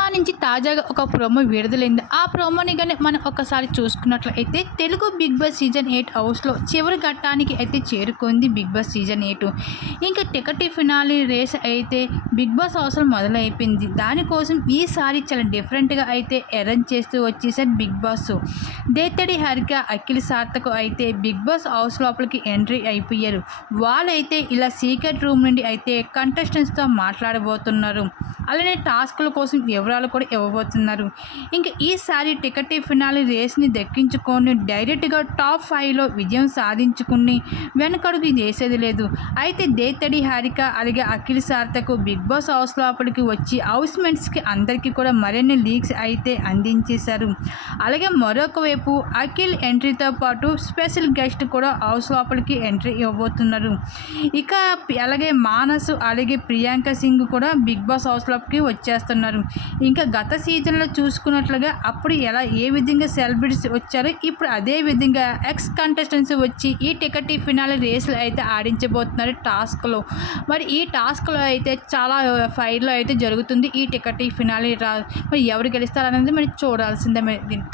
my సంబంధించి తాజాగా ఒక ప్రోమో విడుదలైంది. ఆ ప్రోమోని కానీ మనం ఒకసారి చూసుకున్నట్లయితే Telugu Bigg Boss season eight హౌస్లో చివరి ఘట్టానికి అయితే చేరుకుంది బిగ్ బాస్ సీజన్ ఎయిట్. ఇంకా టికెట్ ఫినాలి రేస్ అయితే బిగ్ బాస్ హౌస్లో మొదలైపోయింది. దానికోసం ఈసారి చాలా డిఫరెంట్గా అయితే అరేంజ్ చేస్తూ వచ్చేసారు బిగ్ బాస్. దేత్తడి హరిక అఖిల్ సార్థకు అయితే బిగ్ బాస్ హౌస్ లోపలికి ఎంట్రీ అయిపోయారు. వాళ్ళైతే ఇలా సీక్రెట్ రూమ్ నుండి అయితే కంటెస్టెంట్స్తో మాట్లాడబోతున్నారు. అలానే టాస్క్ల కోసం వివరాలు కూడా ఇవ్వబోతున్నారు. ఇంకా ఈసారి టికెట్ ఫినాలి రేస్ని దక్కించుకొని డైరెక్ట్గా టాప్ ఫైవ్లో విజయం సాధించుకుని వెనకడుగు చేసేది లేదు. అయితే దేతడి హారిక అలాగే Akhil Sarthak Bigg Boss house లోపలికి వచ్చి హౌస్మెంట్స్కి అందరికీ కూడా మరిన్ని లీక్స్ అయితే అందించేశారు. అలాగే మరొక వైపు అఖిల్ ఎంట్రీతో పాటు స్పెషల్ గెస్ట్ కూడా హౌస్ లోపలికి ఎంట్రీ ఇవ్వబోతున్నారు. ఇక అలాగే మానసు అలాగే ప్రియాంక సింగ్ కూడా బిగ్ బాస్ హౌస్ లోపలికి వచ్చేస్తున్నారు. ఇంకా గత సీజన్లో చూసుకున్నట్లుగా అప్పుడు ఎలా ఏ విధంగా సెలబ్రిటీస్ వచ్చారో ఇప్పుడు అదే విధంగా ఎక్స్ కంటెస్టెంట్స్ వచ్చి ఈ టికెట్ ఫినాలి రేసులు అయితే ఆడించబోతున్నారు టాస్క్లో. మరి ఈ టాస్క్లో అయితే చాలా ఫైర్లో అయితే జరుగుతుంది ఈ టికెట్ ఫినాలి రా మరి ఎవరు గెలుస్తారనేది మరి చూడాల్సిందే మరి దీన్ని.